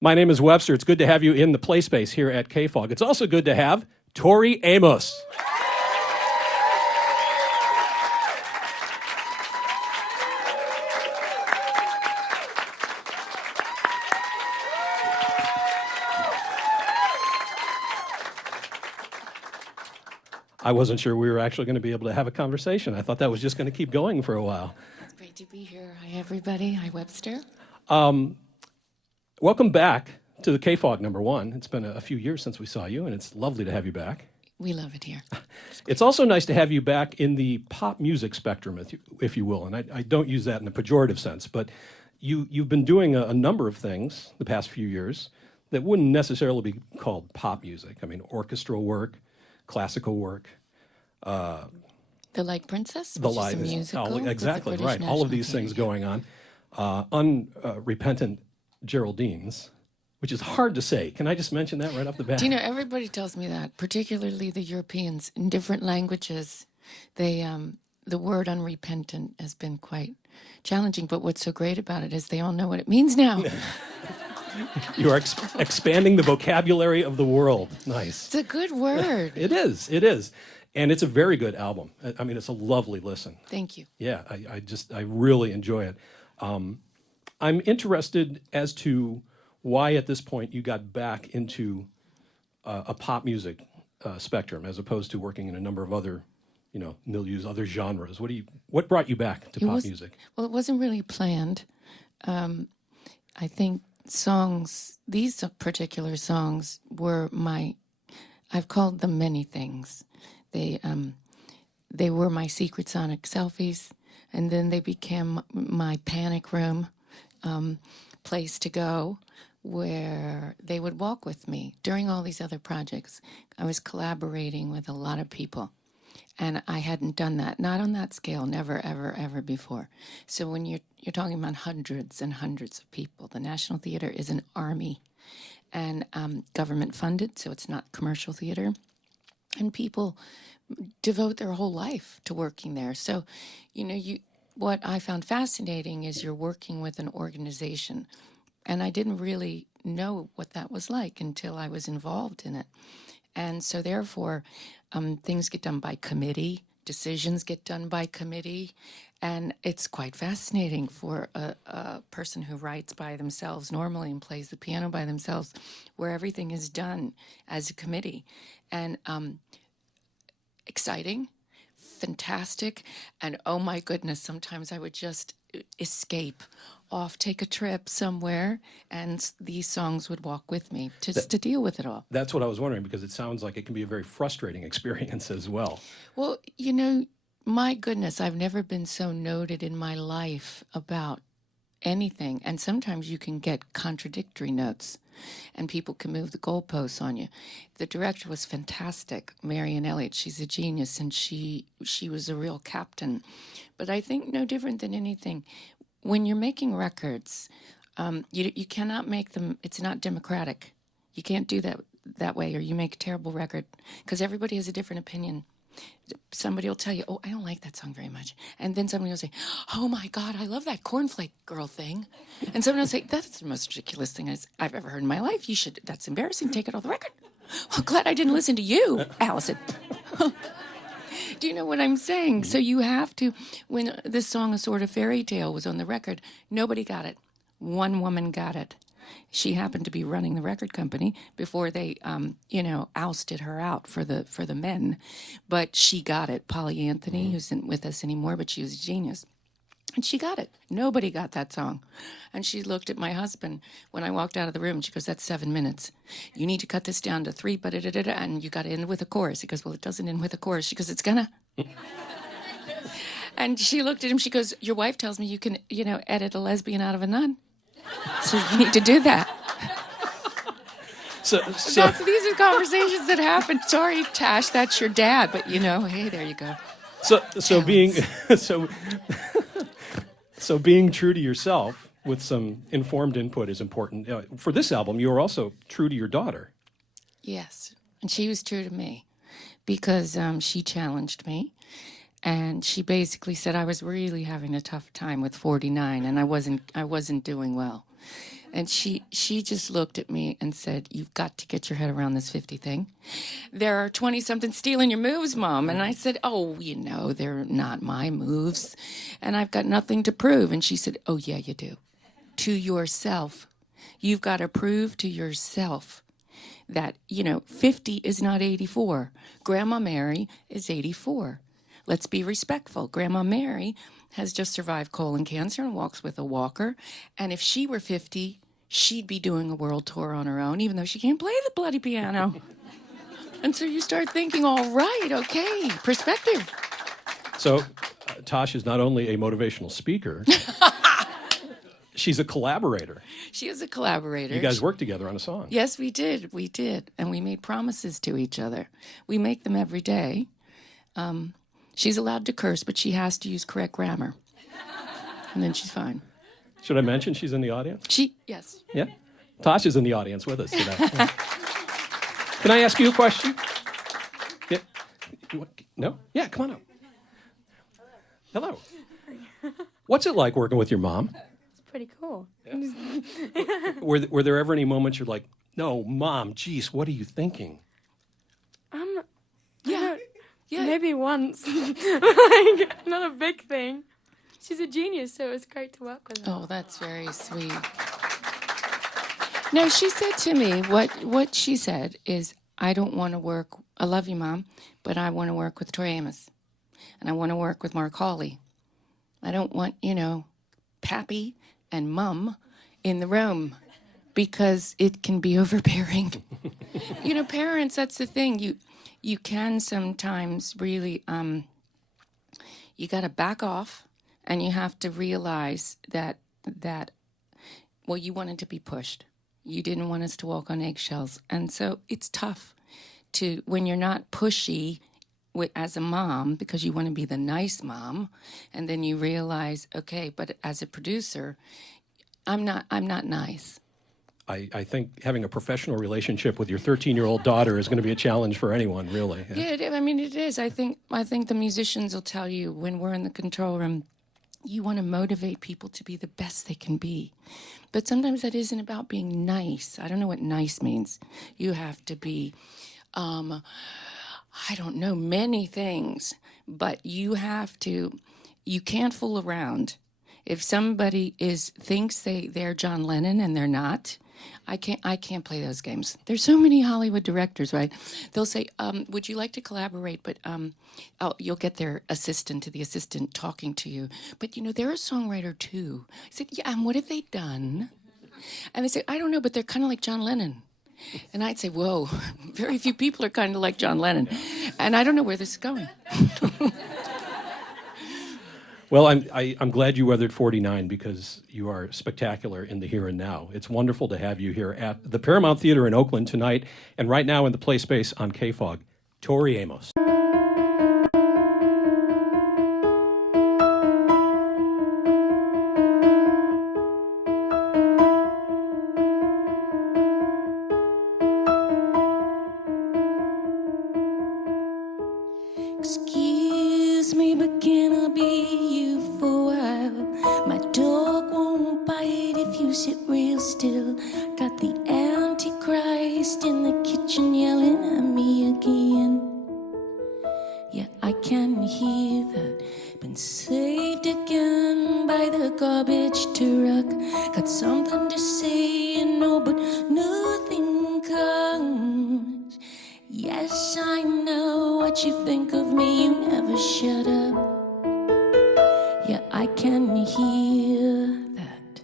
My name is Webster. It's good to have you in the Playspace here at KFOG. It's also good to have Tori Amos. I wasn't sure we were actually going to be able to have a conversation. I thought that was just going to keep going for a while. It's great to be here. Hi, everybody. Hi, Webster. Welcome back to the KFOG #1. It's been a few years since we saw you, and it's lovely to have you back. We love it here. It's also nice to have you back in the pop music spectrum, if you will. And I don't use that in a pejorative sense, but you've been doing a number of things the past few years that wouldn't necessarily be called pop music. I mean, orchestral work, classical work. The Light Princess, The which light is a musical. exactly with the right. British All of National these things Theatre. going on. Unrepentant Geraldines, which is hard to say. Can I just mention that right off the bat? Do you know, everybody tells me that, particularly the Europeans in different languages. They, the word unrepentant has been quite challenging, but what's so great about it is they all know what it means now. You are expanding the vocabulary of the world. Nice. It's a good word. It is. And it's a very good album. I mean, it's a lovely listen. Thank you. Yeah, I really enjoy it. I'm interested as to why at this point you got back into a pop music spectrum as opposed to working in a number of other, milieus, other genres. What brought you back to pop music? Well, it wasn't really planned. I think these particular songs were I've called them many things. They were my secret sonic selfies, and then they became my panic room place to go, where they would walk with me. During all these other projects, I was collaborating with a lot of people, and I hadn't done that, not on that scale, never, ever, ever before. So when you're talking about hundreds and hundreds of people, the National Theatre is an army, and government funded, so it's not commercial theater. And people devote their whole life to working there. So, what I found fascinating is you're working with an organization. And I didn't really know what that was like until I was involved in it. And so therefore, things get done by committee, decisions get done by committee. And it's quite fascinating for a person who writes by themselves normally and plays the piano by themselves, where everything is done as a committee. And exciting, fantastic, and oh my goodness, sometimes I would just escape off, take a trip somewhere, and these songs would walk with me just to deal with it all. That's what I was wondering, because it sounds like it can be a very frustrating experience as well. Well, my goodness, I've never been so noted in my life about anything, and sometimes you can get contradictory notes, and people can move the goalposts on you. The director was fantastic, Marion Elliott. She's a genius, and she was a real captain. But I think no different than anything, when you're making records, you cannot make them. It's not democratic. You can't do that way, or you make a terrible record, because everybody has a different opinion. Somebody will tell you, oh, I don't like that song very much. And then somebody will say, oh my God, I love that cornflake girl thing. And somebody will say, that's the most ridiculous thing I've ever heard in my life. That's embarrassing. Take it off the record. Well, glad I didn't listen to you, Allison. Do you know what I'm saying? So you have to, when this song, A Sort of Fairy Tale, was on the record, nobody got it. One woman got it. She happened to be running the record company before they, ousted her out for the men. But she got it. Polly Anthony, who's not with us anymore, but she was a genius. And she got it. Nobody got that song. And she looked at my husband when I walked out of the room. She goes, that's 7 minutes. You need to cut this down to 3, and you got to end with a chorus. He goes, well, it doesn't end with a chorus. She goes, it's gonna. And she looked at him. She goes, your wife tells me you can, edit a lesbian out of a nun. So you need to do that. So these are conversations that happen. Sorry, Tash, that's your dad. But hey, there you go. So being true to yourself with some informed input is important. For this album, you were also true to your daughter. Yes, and she was true to me because she challenged me. And she basically said I was really having a tough time with 49, and I wasn't doing well. And she just looked at me and said, "You've got to get your head around this 50 thing. There are 20-something stealing your moves, Mom." And I said, "Oh, they're not my moves, and I've got nothing to prove." And she said, "Oh, yeah, you do. To yourself. You've got to prove to yourself that, 50 is not 84. Grandma Mary is 84. Let's be respectful. Grandma Mary has just survived colon cancer and walks with a walker. And if she were 50, she'd be doing a world tour on her own, even though she can't play the bloody piano." And so you start thinking, all right, okay, perspective. So Tosh is not only a motivational speaker, she's a collaborator. She is a collaborator. You guys worked together on a song. Yes, we did. We did. And we made promises to each other. We make them every day. She's allowed to curse, but she has to use correct grammar. And then she's fine. Should I mention she's in the audience? Yes. Yeah? Tosh is in the audience with us today. Yeah. Can I ask you a question? Yeah. No? Yeah, come on up. Hello. What's it like working with your mom? It's pretty cool. Yeah. Were there ever any moments you're like, "No, Mom, geez, what are you thinking?" Yeah. Maybe once. Like, not a big thing. She's a genius, so it was great to work with her. Oh, that's very sweet. No, she said to me, what she said is, "I don't want to work, I love you, Mom, but I want to work with Tori Amos. And I want to work with Mark Hawley. I don't want, Pappy and Mum in the room because it can be overbearing." Parents, that's the thing. You can sometimes really, you got to back off, and you have to realize that, you wanted to be pushed. You didn't want us to walk on eggshells. And so it's tough when you're not pushy as a mom, because you want to be the nice mom, and then you realize, okay, but as a producer, I'm not nice. I think having a professional relationship with your 13-year-old daughter is going to be a challenge for anyone, really. Yeah, it is. I think the musicians will tell you, when we're in the control room, you want to motivate people to be the best they can be. But sometimes that isn't about being nice. I don't know what nice means. You have to be, I don't know, many things. But you can't fool around. If somebody thinks they're John Lennon and they're not, I can't play those games. There's so many Hollywood directors, right? They'll say, "Would you like to collaborate?" But you'll get their assistant talking to you. But they're a songwriter too. I said, "Yeah, and what have they done?" And they say, "I don't know, but they're kind of like John Lennon." And I'd say, "Whoa, very few people are kind of like John Lennon," and I don't know where this is going. Well, I'm glad you weathered 49 because you are spectacular in the here and now. It's wonderful to have you here at the Paramount Theater in Oakland tonight, and right now in the Playspace on KFOG, Tori Amos. Excuse me, but can I be you for a while? My dog won't bite if you sit real still. Got the Antichrist in the kitchen yelling at me again. Yeah, I can hear that. Been saved again by the garbage truck. Got something to say, but nothing comes. Yes, I know what you think of me, you never shut up. Yeah, I can hear that.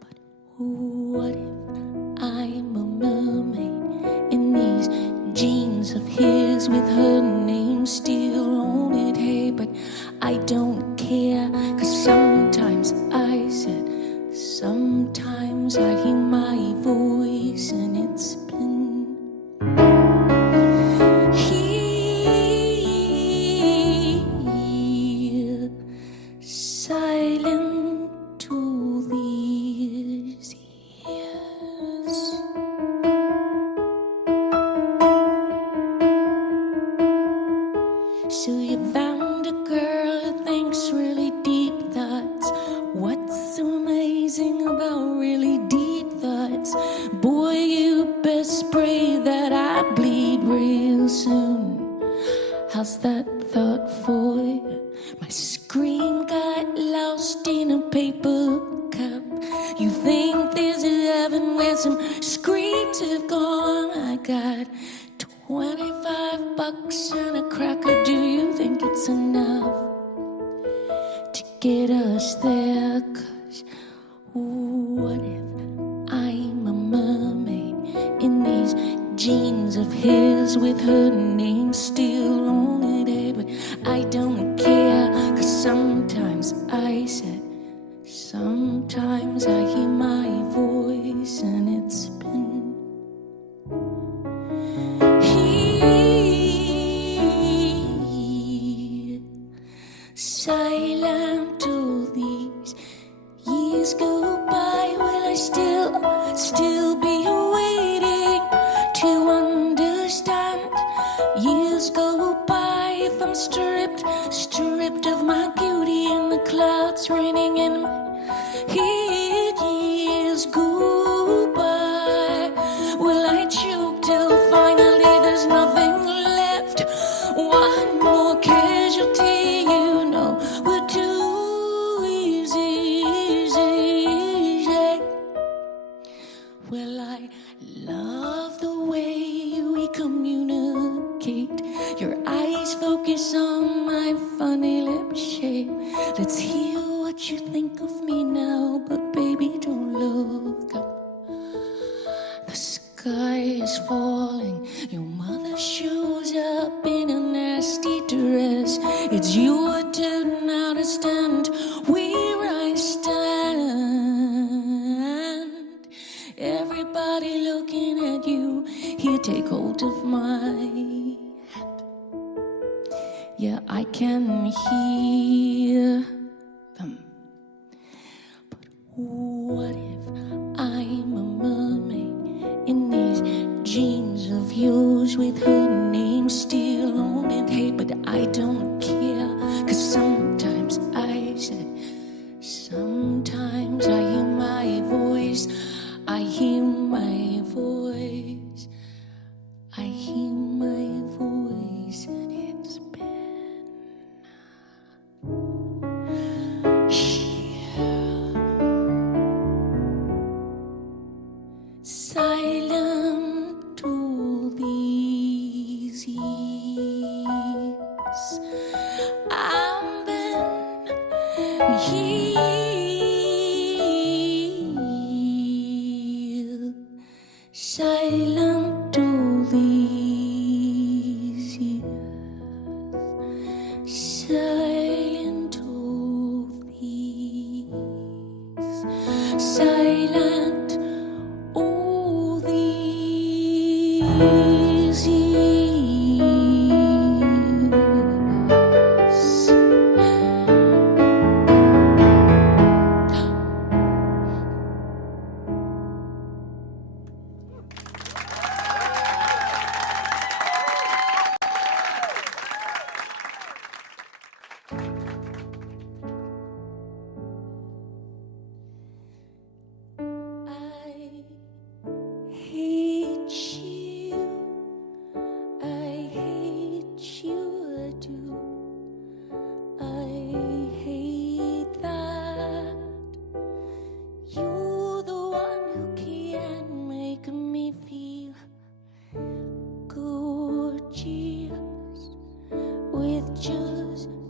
But what if I'm a mermaid in these jeans of his with her name still on it? Hey, but I don't care, 'cause sometimes I said, sometimes I hear my voice and it's been silent to these years. teasing about really deep thoughts. Boy, you best pray that I bleed real soon. How's that thought for you? My scream got lost in a paper cup. You think there's a heaven where some screams have gone? I got $25 and a cracker. Do you think it's enough to get us there? 'Cause what if I'm a mermaid in these jeans of his with her name still on it? But I don't care, 'cause sometimes I said, sometimes I hear my voice and it's been here, silent all these years go by. Will I still be waiting to understand? Years go by if I'm stripped of my beauty and the clouds raining in my head. Years go by. Will I choke till finally there's nothing left? One more casualty, you know, we're too easy. Well, I love the way we communicate. Your eyes focus on my funny lip shape. Let's hear what you think of me now, but baby, don't look up. The sky is falling. Your mother shows up in a nasty dress. It's your turn now to stand where I stand. Everybody looking at you. Here, take hold of my hand. Yeah, I can hear them. But what if I'm a mermaid in these jeans of yours with her name still on it? Hey, but I don't care, 'cause sometimes I said, sometimes I hear my voice. I hear my voice. I hear my voice, and it's been silent all these years. I've been here, silent all these years, silent all these, silent all these years.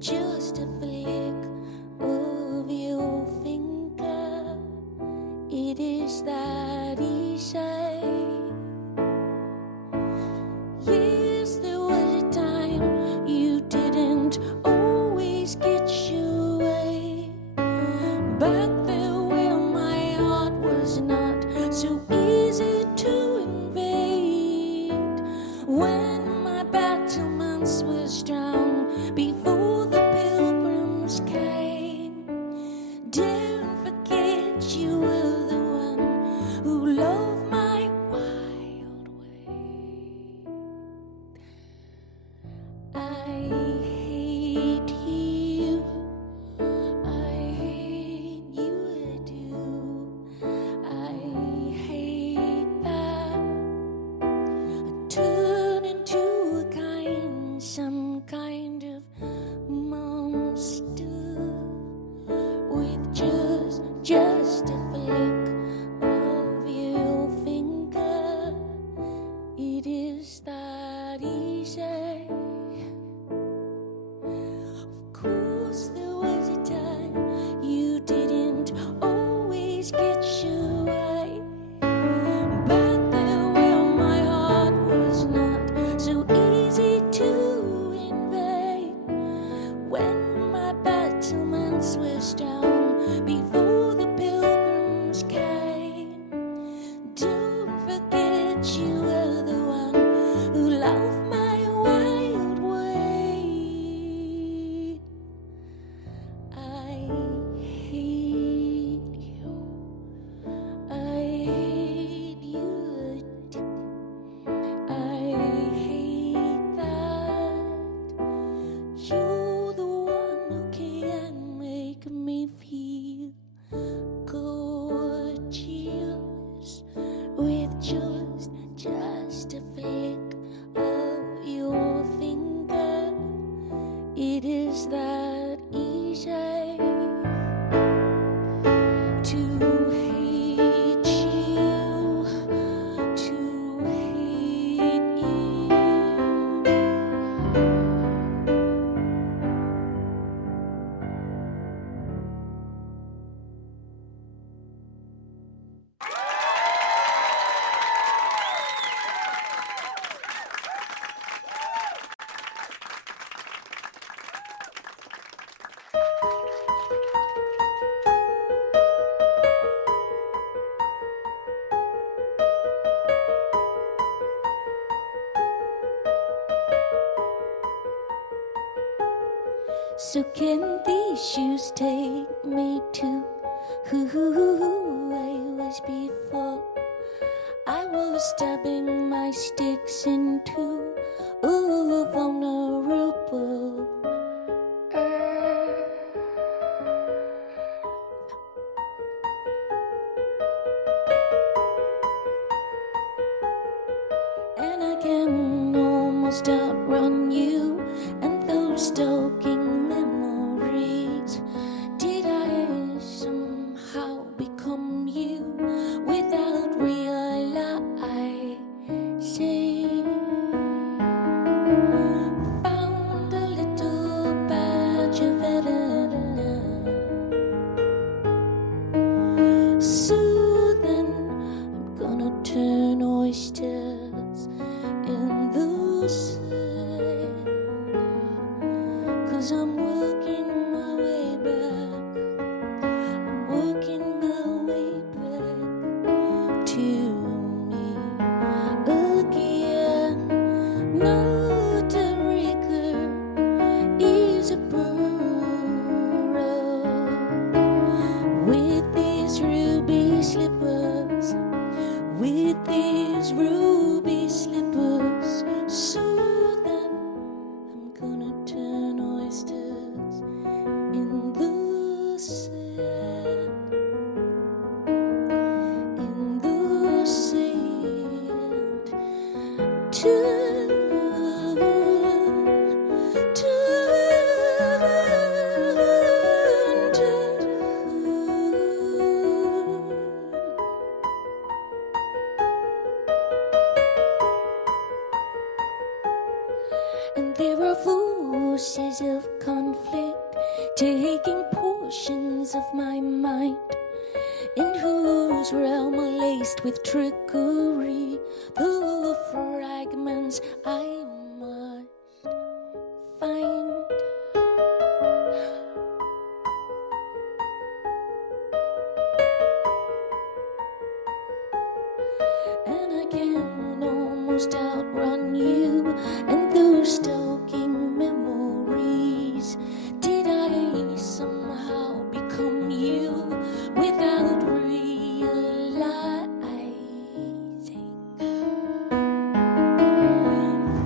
Just a flick of your finger, it is that easy. Yes, there was a time you didn't always get your way. Back there where my heart was not so easy to invade. When my battlements were strong before the pilgrims came. Don't forget you were the one who loved my So can these shoes take me to who I was before? I was stabbing my sticks into vulnerable earth. And I can almost outrun you and those stalking memories. Did I somehow become you without realizing? Found a little badge of evidence. So then I'm gonna turn oysters in the sand. 'Cause I'm working my way back. I'm working my way back to me again. No, Rica is a burrow with these ruby slippers, with these ruby slippers. So then I'm gonna turn oysters in the sand, in the sand. Turn, turn, turn. And there are forces of conflict taking portions of my mind, in whose realm are laced with trickery the fragments I must find. And I can almost outrun you and those stalking memories. Did I somehow become you without realizing?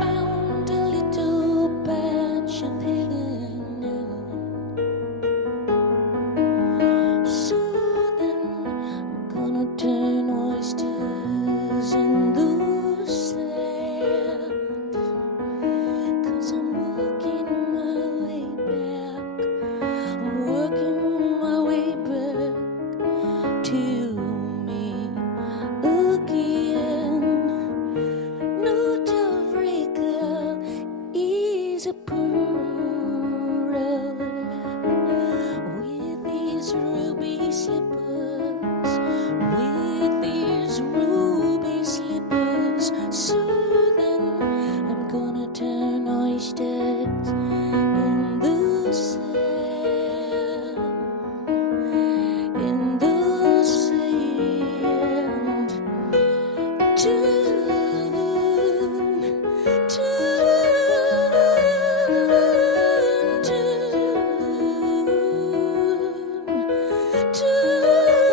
Found a little patch of heaven. So then I'm gonna turn oysters in the sand. 'Cause I'm working my way back. I'm working my way back to me again. No, Africa is a pearl with these ruby slippers, with these ruby slippers. So then I'm gonna turn oysters in the sand, in the sand. Turn, turn, turn, turn.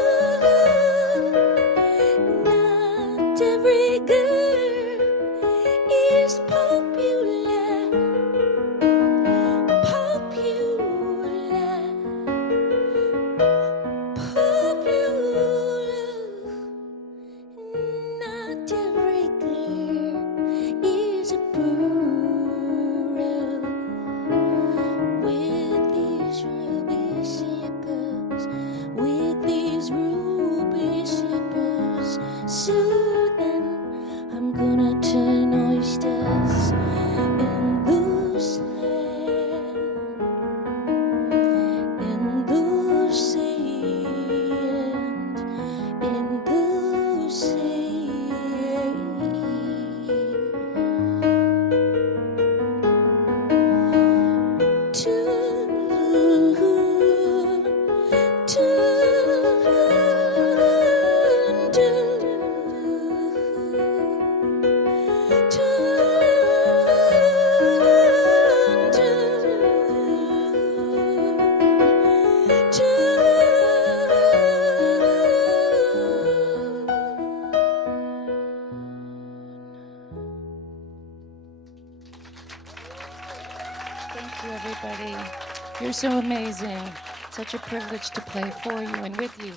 Thank you, everybody. You're so amazing. Such a privilege to play for you and with you.